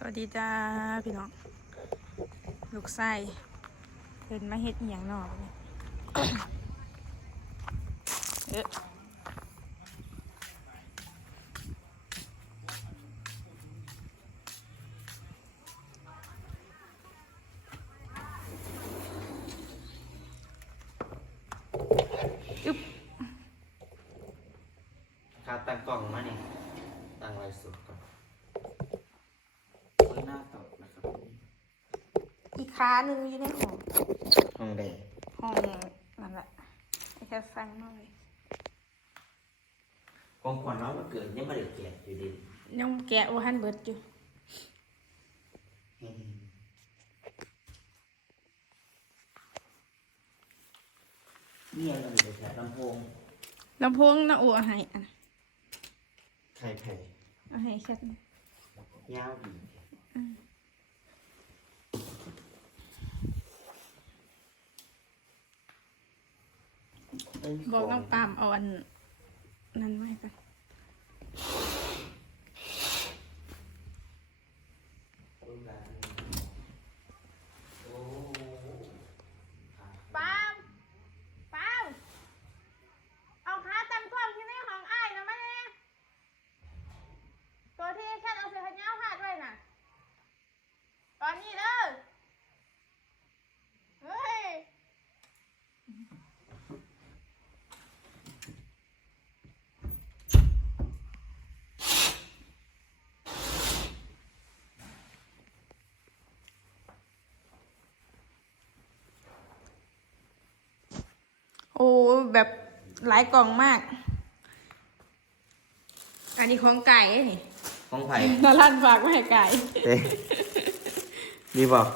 สวัสดีจ้าพี่น้อง ลูกไส้เพิ่นมาเฮ็ดอหย่างนอกเนี่ยเอ๊ะอึ๊บครับตั้งกล้องมาเนี่ยตั้งไลฟ์สดก่อน หน้าตกนะครับอีกขาหนึ่งอยู่ในห้องห้องแดงห้องนั่นแหละไอ้แค่ฟังหน่อยของขวัญน้องมาเกิดยังไม่ได้แกะอยู่ดียังแกะว่าหันเบิดอยู่เนี่ยเราจะแกะลำโพงลำโพงนะโอ้เอาให้อะไข่ไผ่เอาให้แค่นี้ยาวดีเย บอกน้องปามเอาอัน นั้นไว้กัน โอ้ ปามปามเอาขาตั้งกล้องที่ในห้องอ้ายนะแม่ตัวที่แค่เอาเสื้อขนยาวผ้าด้วยน่ะ ตอนนี้เด้อเฮ้ย โอ้ แบบหลายกล่องมาก อันนี้ของไก่นี่ของไผ่นารันฝากไว้ให้ไก่ เต้ดีบอก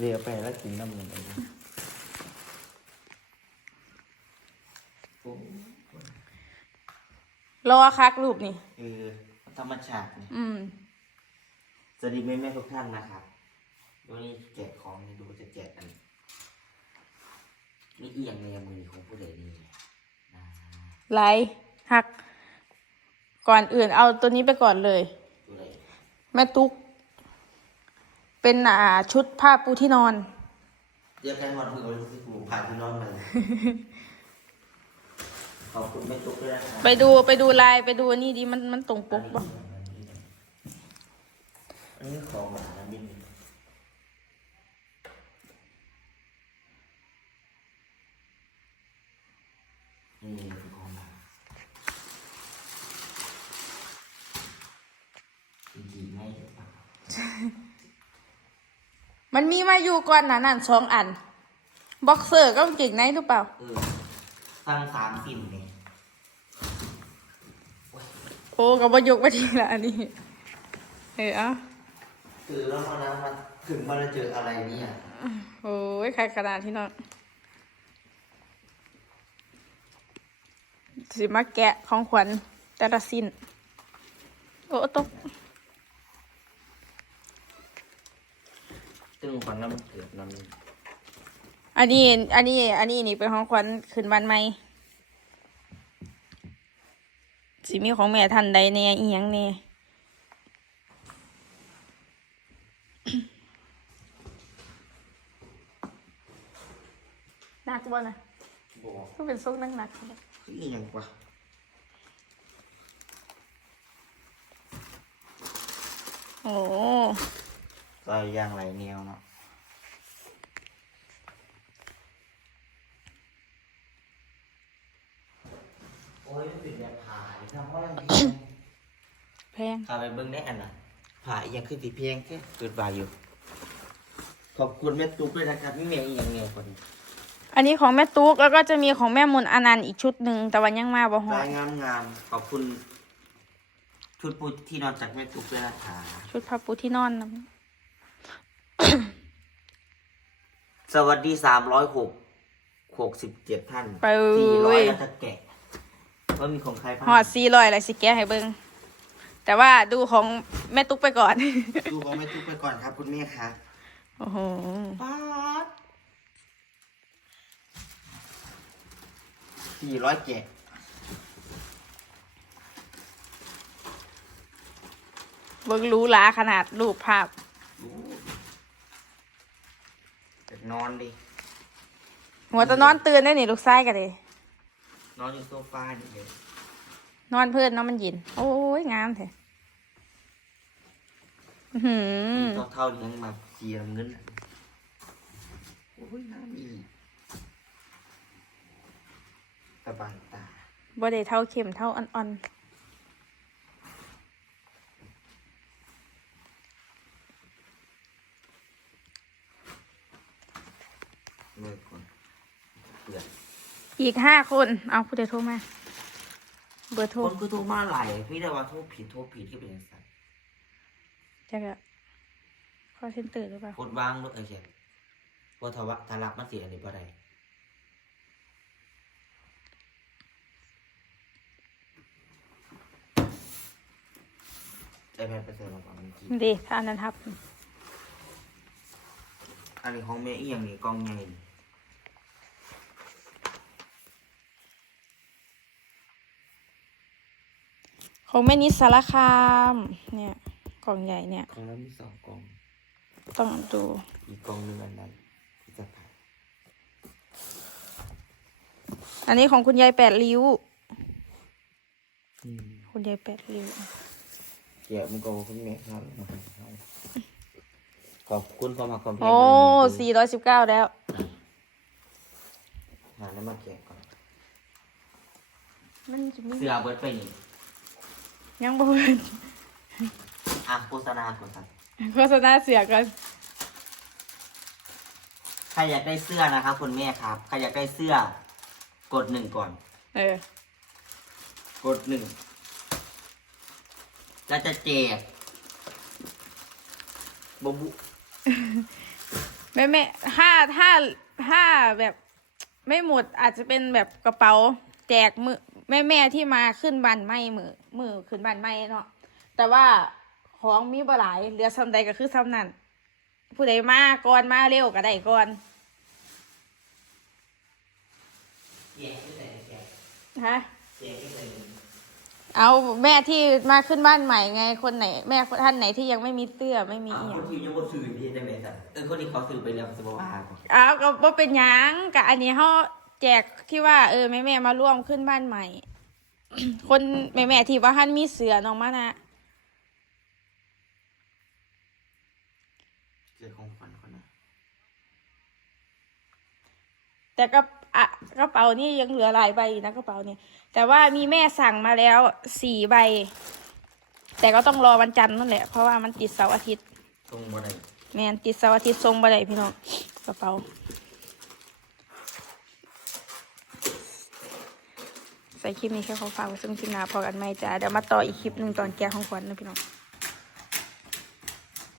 เรียกไปแล้วกินน้ำมันไปนะโอ้รอคักรูปนี่ เออธรรมชาติเนี่ยอืม สวัสดีแม่แม่ๆทุกท่านนะครับวันนี้แจกของนี่ดูจะแจกกันนี่ เอียงในมือของผู้ใดนี่อ่าไลค์หัก ก่อนอื่นเอาตัวนี้ไปก่อนเลยผู้ใดแม่ตุ๊ก เป็นอ่าชุดผ้าปูที่นอนเรียกแค่วันพึ่งวันที่กูผ่านพี่น้องมาขอบคุณแม่ตุ๊กด้วยนะครับไปดูไปดูลายไปดูอันนี่ดีมันมันตรงปกปะอันนี้ของหวานนะบินนี่คือของหวานจริงๆไม่หรือเปล่า มันมีมาอยู่ก่อนหนานั่นสองอัน บ็อกเซอร์ก็เก่งในหรือเปล่า เออตั้งสามสิ่งเลยโอ้กับบยกไปทีละอันนี้เออเอาคือแล้วตอนนั้นมันถึงมาเจออะไรเนี่ยโอ้ยใครขนาดที่นอนสิมาแกะของขวัญแต่ละสิ้น โอ้ตก ตึงขวัญแล้วมันเกิดมันอันนี้ อันนี้ อันนี้นี่เป็นของขวัญขึ้นบ้านใหม่สิมีของแม่ท่านใดแน่อีหยังแน่หนักบ่นะบอกก็เป็นซุกนักหนักๆเลยคืออหย่างกว่าโอ้ ซอยยางไหลแนวเนาะโอ้ยมันเป็นแบบผ่าที่ทำว่าอะไรแพงพาไปเบิ้งได้อันน่ะผ่าอีกอย่างคือสีเพียงแค่เกิดบายอยู่ ขอบคุณแม่ตุ๊กด้วยนะครับพี่เมียอีกอย่างเงี้ยคนอันนี้ของแม่ตุ๊กแล้วก็จะมีของแม่มนต์อนันต์อีกชุดหนึ่งแต่วันยังมาบ่ฮอรายดงามงามๆขอบคุณชุดปูที่นอนจากแม่ตุ๊กด้วยนะคะชุดผ้าปูที่นอนนะ สวัสดีสามร้อยหกหกสิบเจ็ดท่านไปสี่ร้อเว้ยยแล้วจะแกะว่ามีของใครบ้างหอดซีลอยอะไรสิแกะให้เบิ่งแต่ว่าดูของแม่ตุ๊กไปก่อน ดูของแม่ตุ๊กไปก่อนครับ คุณแม่คะโอ้โห ป๊าดสี่ร้อยแกะเบิ่งหรู้ลาขนาดรูปภาพอู้จะ นอนดิ หัวแตะนอนตื่นได้นี่ลูกชายกันเลยนอนอยู่โซฟานี่เลยนอนเพื่อนเนอนมันเย็นโอ้ยงามแท้อื้อหือต้องเท่าเลี้ยงมาเสียเงินโอ้ยน้ำอีสบายตา บ่ได้เท่าเข็มเท่าอ่อน เมื่อคนเปื่อนๆอีกห้าคน เอาผู้ใดโทรมา เบอร์โทรคนคือโทรมาหลายพี่แต่ว่าโทรผิดโทรผิดก็เป็นอย่างไรจักอะคอเซ็นเตอร์หรือเปล่า กดวางรถเออเขียนพอทวะทารับมันเสียอันนี้บ่ได้ไอแพดไปใส่ระหว่างเมื่อกี้ ดีถ้าอันนั้นทับ อันนี้ของแม่เอียงนี่กองใหญ่นี่ของแม่นิดสารคาม เนี่ยกล่องใหญ่เนี่ย ของเรามีสองกอง ต้องดู อีกกองหนึ่งอันนั้นที่จะถ่ายอันนี้ของคุณยายแปดริ้ว อืมคุณยายแปดริ้ว เกี่ยวมันก็คุณแม่ครับ ขอบคุณความมาความเพียรโอ้ในสี่ร้อยสิบเก้าแล้วหาน้ำมาแกะก่อนมันจะมีเสื้อเบิร์ดไปนี่ยังบ่เห็นอะโฆษณาก่อนครับโฆษณาเสียกันใครอยากได้เสื้อนะครับคุณแม่ครับใครอยากได้เสื้อ กดหนึ่งก่อน เออ กดหนึ่งจะจะแจกบบุ แม่แม่ถ้าถ้าถ้าแบบ ไม่หมดอาจจะเป็นแบบกระเป๋า แจกมือแม่แม่ที่มาขึ้นบ้านไม่มือมือขึ้นบ้านไม่เนาะแต่ว่าของมีบ่หลายเหลือซ้ำใดก็คือซ้ำนั่นผู้ใดมาก่อนมาเร็วก็ได้ก่อนแจกไม่ใส่แจกฮะแจกไม่ใส่ เอาแม่ที่มาขึ้นบ้านใหม่ไงคนไหน แม่ท่านไหนที่ยังไม่มีเสื้อไม่มีอ้าวอหคย่านงที่ยังบนสื่อที่ได้ไหมสัตว์เออคนที่เขาสื่อไปแล้วสบายก่อนอ้าวก็บ่เป็นหยังกับอันนี้เขาแจกที่ว่า เออแม่แม่มาร่วมขึ้นบ้านใหม่ คนแม่แม่ที่ว่าท่านมีเสือน้องมานะเจอของฝันคนนะแต่กระ อะกระเป๋านี่ยังเหลือหลายใบอยู่นะกระเป๋านี่แต่ว่ามีแม่สั่งมาแล้วสี่ใบ แต่ก็ต้องรอวันจันทร์นั่นแหละ เพราะว่ามันติดเสาร์อาทิตย์ตรงบ่ได้แม่นติดเสาร์อาทิตย์ทรงบ่ได้พี่น้องกระเป๋า ใส่คลิปนี้แค่ขอฝากไว้ซึ่งคลิปหน้าพอกันไหมจ้าเดี๋ยวมาต่ออีกคลิปหนึ่งตอนแกะของขวัญนะพี่น้อง